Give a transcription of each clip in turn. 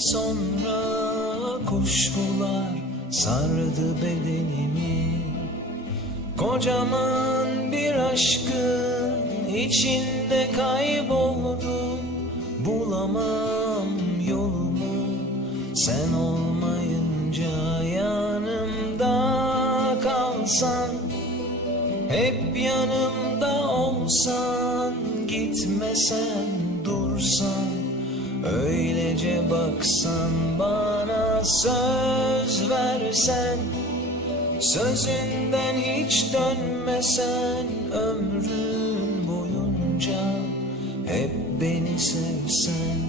sonra kuşkular sardı bedenimi. Kocaman bir aşkın içinde kayboldum Bulamam yolumu. Sen olmayınca yanımda kalsan Hep yanımda olsan gitmesen dursan Öylece baksan bana söz versen Sözünden hiç dönmesen ömrün boyunca Hep beni sevsen.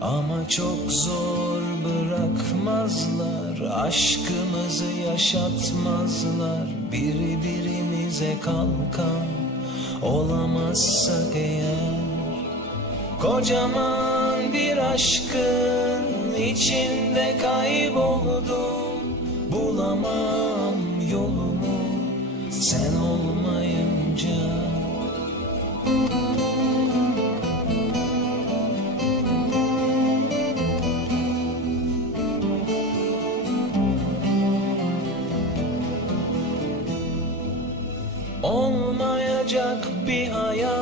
Ama çok zor bırakmazlar Aşkımızı yaşatmazlar. Biri birimize kalkan olamazsak eğer Kocaman bir aşkın içinde kayboldum. Bulamam yolumu sen olmayınca. Olmayacak bir hayale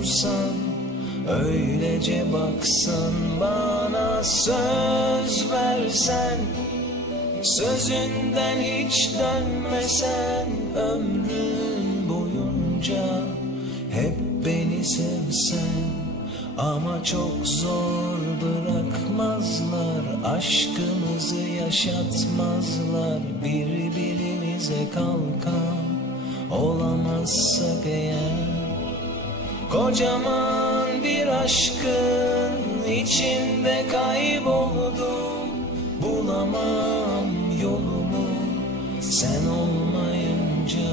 dursan Öylece baksan bana söz versen Sözünden hiç dönmesen ömrün boyunca Hep beni sevsen. Ama çok zor bırakmazlar Aşkımızı yaşatmazlar Birbirimize kalkan olamazsak eğer Kocaman bir aşkın içinde kayboldum Bulamam yolumu sen olmayınca